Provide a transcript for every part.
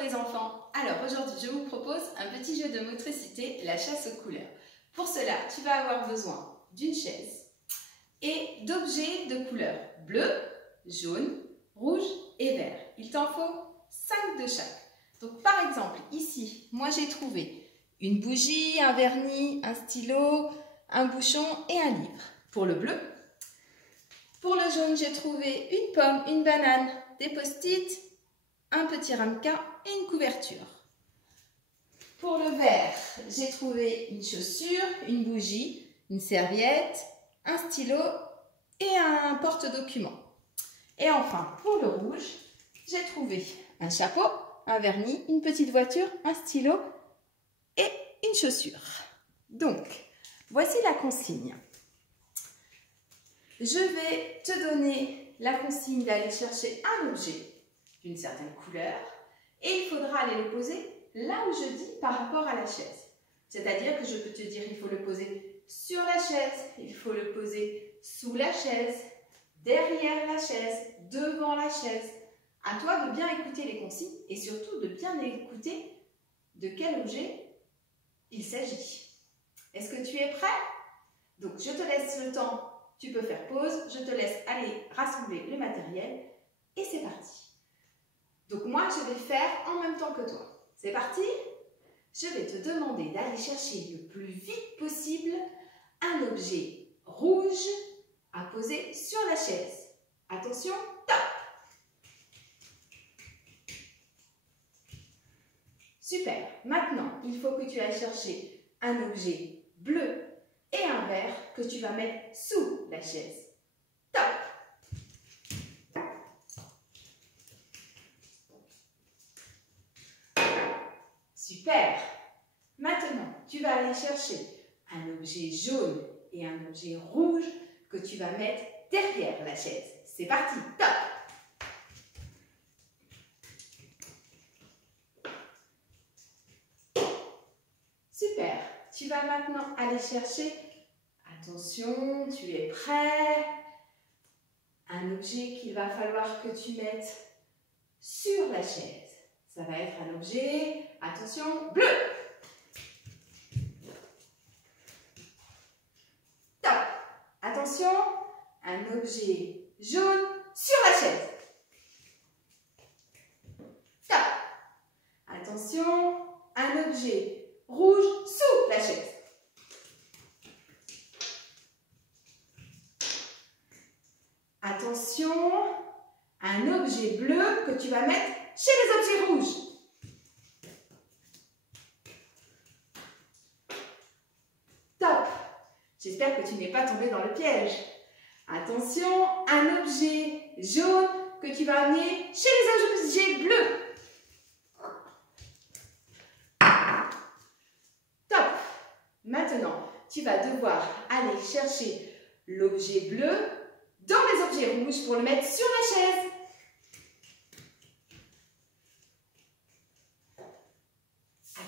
Les enfants, alors aujourd'hui je vous propose un petit jeu de motricité, la chasse aux couleurs. Pour cela, tu vas avoir besoin d'une chaise et d'objets de couleurs bleu, jaune, rouge et vert. Il t'en faut 5 de chaque. Donc par exemple, ici, moi j'ai trouvé une bougie, un vernis, un stylo, un bouchon et un livre. Pour le bleu. Pour le jaune, j'ai trouvé une pomme, une banane, des post-it, un petit ramequin et une couverture. Pour le vert, j'ai trouvé une chaussure, une bougie, une serviette, un stylo et un porte-document. Et enfin, pour le rouge, j'ai trouvé un chapeau, un vernis, une petite voiture, un stylo et une chaussure. Donc, voici la consigne. Je vais te donner la consigne d'aller chercher un objet d'une certaine couleur et il faudra aller le poser là où je dis par rapport à la chaise. C'est-à-dire que je peux te dire il faut le poser sur la chaise, il faut le poser sous la chaise, derrière la chaise, devant la chaise. À toi de bien écouter les consignes et surtout de bien écouter de quel objet il s'agit. Est-ce que tu es prêt? Donc je te laisse le temps, tu peux faire pause, je te laisse aller rassembler le matériel et c'est parti. Donc moi, je vais faire en même temps que toi. C'est parti? Je vais te demander d'aller chercher le plus vite possible un objet rouge à poser sur la chaise. Attention, top! Super. Maintenant, il faut que tu ailles chercher un objet bleu et un vert que tu vas mettre sous la chaise. Top! Super! Maintenant, tu vas aller chercher un objet jaune et un objet rouge que tu vas mettre derrière la chaise. C'est parti! Top! Super! Tu vas maintenant aller chercher, attention, tu es prêt, un objet qu'il va falloir que tu mettes sur la chaise. Ça va être un objet, attention, bleu! Top! Attention, un objet jaune sur la chaise. Top! Attention, un objet rouge sous la chaise. Attention, un objet bleu que tu vas mettre chez les objets rouges. Top! J'espère que tu n'es pas tombé dans le piège. Attention, un objet jaune que tu vas amener chez les objets bleus. Top! Maintenant, tu vas devoir aller chercher l'objet bleu dans les objets rouges pour le mettre sur la chaise.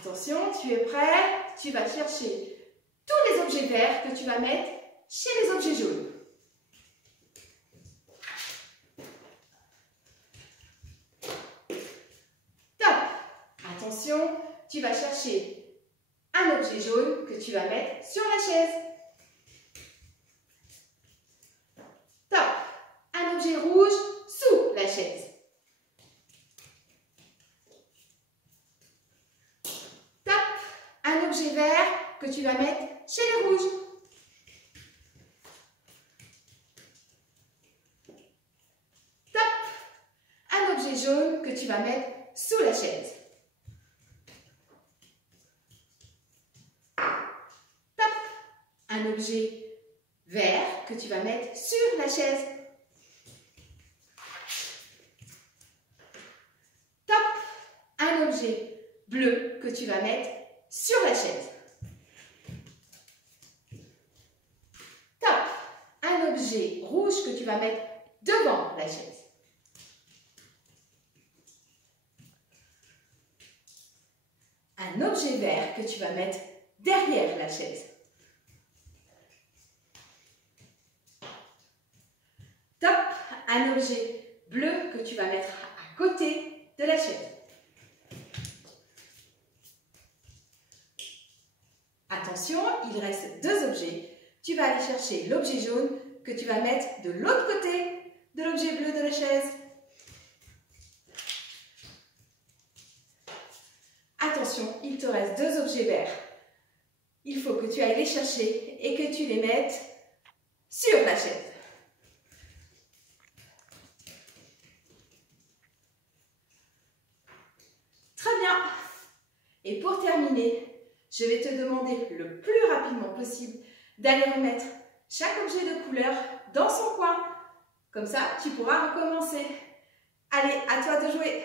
Attention, tu es prêt? Tu vas chercher tous les objets verts que tu vas mettre chez les objets jaunes. Top! Attention, tu vas chercher un objet jaune que tu vas mettre sur la chaise. Top! Un objet rouge sous la chaise. Top! Un objet vert que tu vas mettre chez les rouges. Top! Un objet jaune que tu vas mettre sous la chaise. Top! Un objet vert que tu vas mettre sur la chaise. Top! Un objet bleu que tu vas mettre sur la chaise. Top! Un objet rouge que tu vas mettre devant la chaise. Un objet vert que tu vas mettre derrière la chaise. Top! Un objet bleu que tu vas mettre à côté de la chaise. Attention, il reste 2 objets. Tu vas aller chercher l'objet jaune que tu vas mettre de l'autre côté de l'objet bleu de la chaise. Attention, il te reste 2 objets verts. Il faut que tu ailles les chercher et que tu les mettes sur la chaise. Très bien. Et pour terminer, je vais te demander le plus rapidement possible d'aller remettre chaque objet de couleur dans son coin. Comme ça, tu pourras recommencer. Allez, à toi de jouer.